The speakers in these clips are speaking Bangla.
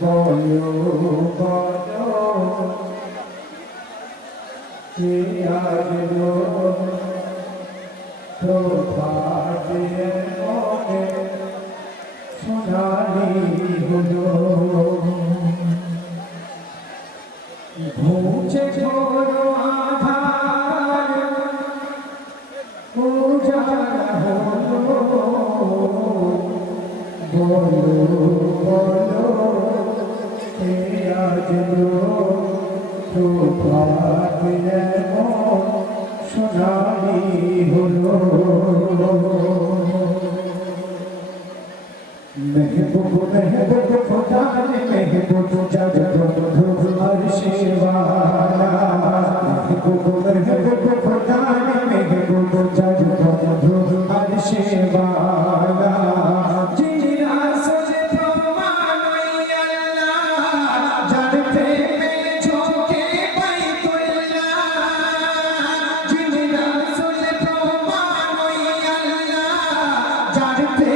বলো বলো কে আসলো প্রভাতের মনে সোনালি হলো ঘুমছে ঘোর আধার উজালা হলো বলো বলো কে আসলো প্রভাতের মনে সোনালি হলো महबूब महबूब खुदा ने महबूब जग बंधु अर्शे वाला महबूब महबूब खुदा ने महबूब जग बंधु अर्शे वाला जिना सुने प्रमाण अल्लाह जानते में झोंके बैतुल्लाह जिना सुने प्रमाण अल्लाह जानते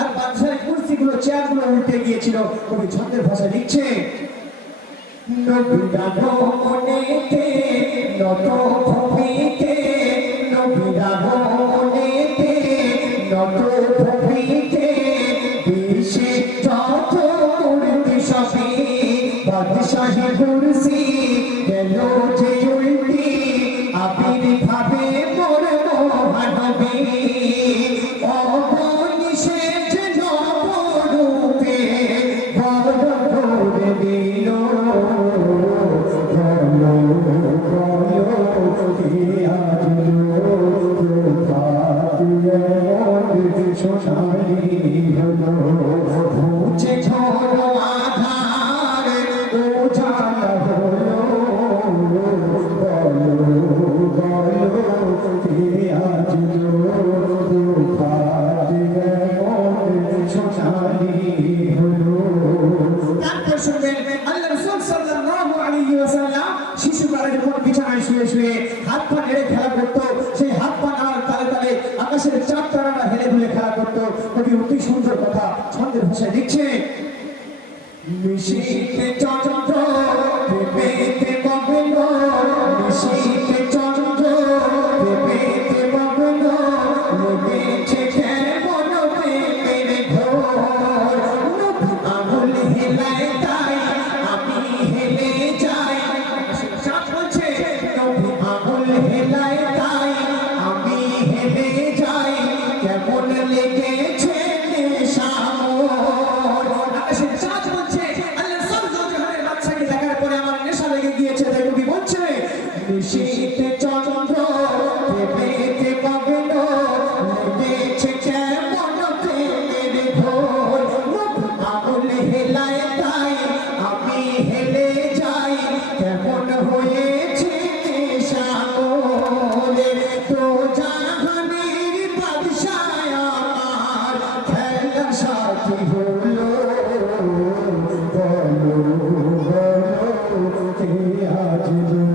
আর বাদশাহের কুরসিগুলো চেয়ারগুলো উল্টে গিয়েছিল কবি ছন্দের ভাষা লিখছে নবীরা মনেতে নত ভূমিতে নবীরা মনেতে নত ভূমিতে বিশ্বে যত মূর্তি সবই বাদশাহী কুরসি গেল যে উল্টি আবির্ভাবে মোর মহানবী লিখছে মিশিতে চন্দ্র পেতে মগ্ন মিশিতে চন্দ্র পেতে মগ্ন লেগেছে কেমন প্রেমের ঘোর আঙুল হেলায় তাই আমি হেলে যাই বলছে আঙুল হেলায় তাই আমি হেলে যাই কেমন লেগেছে শীতে চন্দ্র পেতে মগ্ন লেগেছে কেমন প্রেমের ঘোর আঙুল হেলায় তাই আমি হেলে যাই কেমন হয়েছে সাগরে তো জাহানের বাদশাহ আমার খেলার সাথী হলো বলো বলো কে আসলো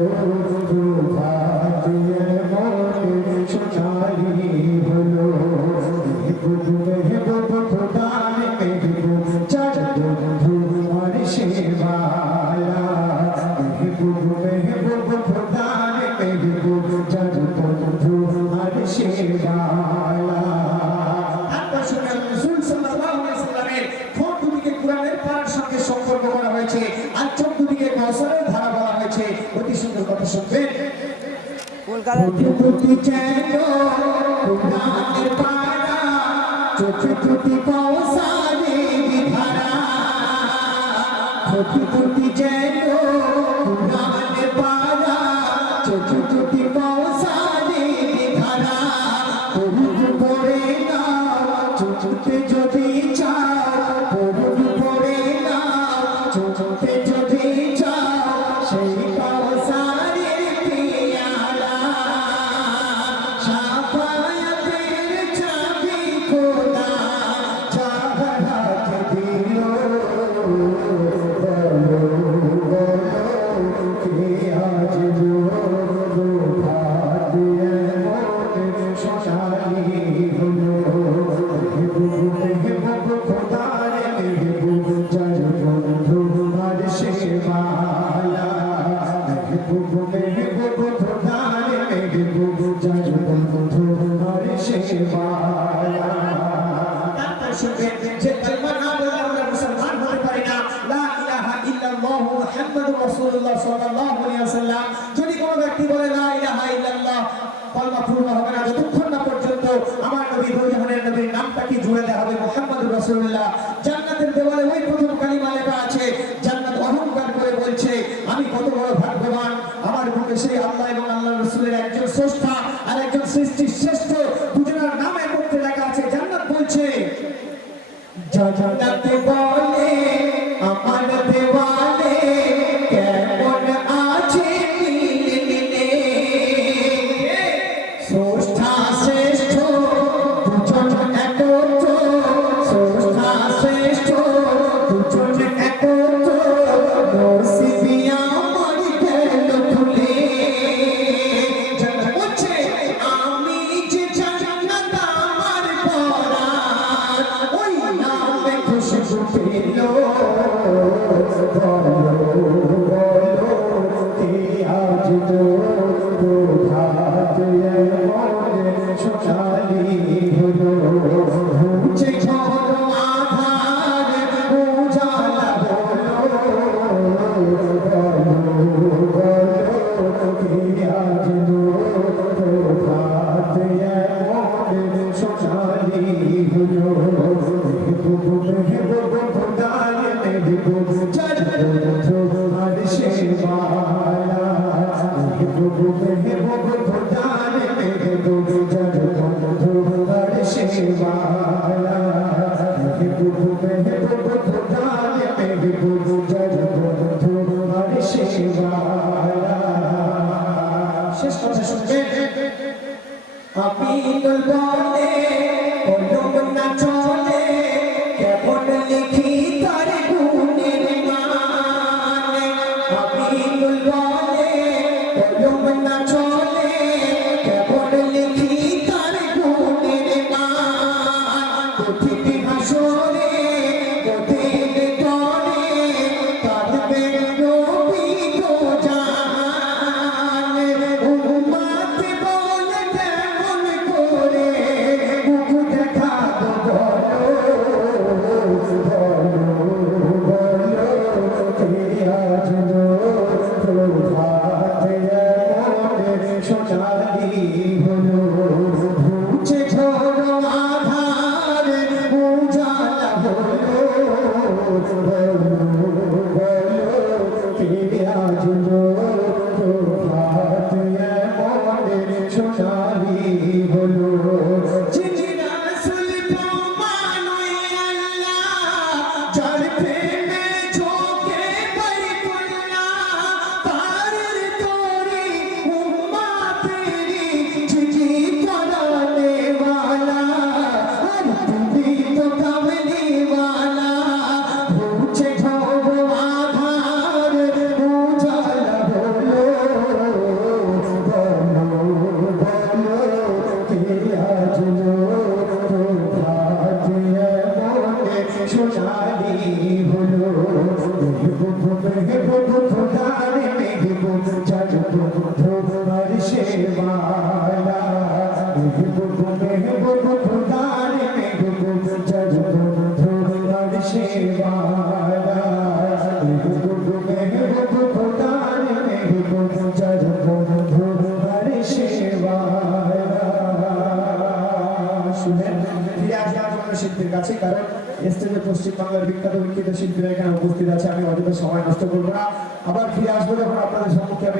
কলকাতা কুরআনের পারা চোখে টুটি কৌসারে ধারা চোখে টুটি যেন কুরআনের পারা চোখে টুটি কৌসারে ধারা পড়ুক পড়ে না চোখে যদি চাও পড়ুক পড়ে না চোখে যদি চাও সেই কৌসারের পিয়ালা শাফায়াতের চাবি খোদা যার হাতে দিল কে আজ ভাত শশানি হলো খোদারে যার বন্ধু আর সেবালা খোদারে যার বন্ধু আর সেবালা তারপর শুনবেন যে কালমা না বলে আমরা মুসলমান হতে পারি না লা ইলাহা ইল্লাল্লাহ মুহাম্মাদুর রাসূলুল্লাহ সাল্লাল্লাহু আলাইহি ওয়াসাল্লাম যদি কোনো ব্যক্তি বলে লা ইলাহা ইল্লাল্লাহ কলমা পূর্ণ হবে না যতক্ষণ না পর্যন্ত আমার নবী দুইজনের নবীর নামটাকে জুড়ে দেওয়া হবে মুহাম্মাদুর রাসূলুল্লাহ জান্নাতের দেওয়ালে ওই প্রথম কালিমা লেখা আছে জান্নাত অহংকার করে বলছে আমি কত বড় ভাগ্যবান আমার বুকে সেই আল্লাহ এবং আল্লাহর রাসূলের একজন স্রষ্টা আর একজন সৃষ্টির শ্রেষ্ঠ দুজনের নামের মধ্যে লেখা আছে জান্নাত বলছে জান্নাত বলে আমার দেওয়ালে কেমন আছে মিলে স্রষ্টা শ্রেষ্ঠ দুজন একত্র স্রষ্টা শ্রেষ্ঠ দুজন একত্র নসিবি আমার গেল খুলে জান্নাত বলছে আমি যে জান্নাত আমার পরাণ ওই নামে খুশবু পেল কে আজ ভাত শশানি হলো ঘুমছে ঘর আধার উজালা হলো কে আজ ভাত শশানি হলো আর সেবালা শেষ কথা শুনবেন আমি বলে কলম না চলে কেমন লিখি তার গুণের মান আমি বলে কলম না চলে কেমন লিখি তার গুণের মান প্রতিটি হাসরে কঠিন তরে কাঁদবে নবী তো জান উম্মত বলে কেমন করে মুখ দেখাবো কে আজ ভাত শশানি হলো ঘুমছে ঘর আধার উজালা হলো কে আজ ভাত শশানি হলো যার প্রেমে ঝোঁকে বাইতুল্লাহ পারের তোরি উম্মতেরি চিঠি পড়ানে वाला আর তুমি তো কামলি वाला ঘুমছে ঘর আধার উজালা হলো কে আজ ভাত শশানি হলো খোদারে যার বন্ধু আর সেবালা খোদারে যার বন্ধু আর সেবালা খোদারে যার বন্ধু আর সেবালা শুনবেন। ফিরে আসলাম আমাদের শিল্পীর কাছে, কারণ স্টেজে পশ্চিমবাংলার বিখ্যাত শিল্পীরা এখানে উপস্থিত আছে। আমি অযথা সময় নষ্ট করবো না, আবার ফিরে আসবো যখন আপনাদের সম্মুখে আমি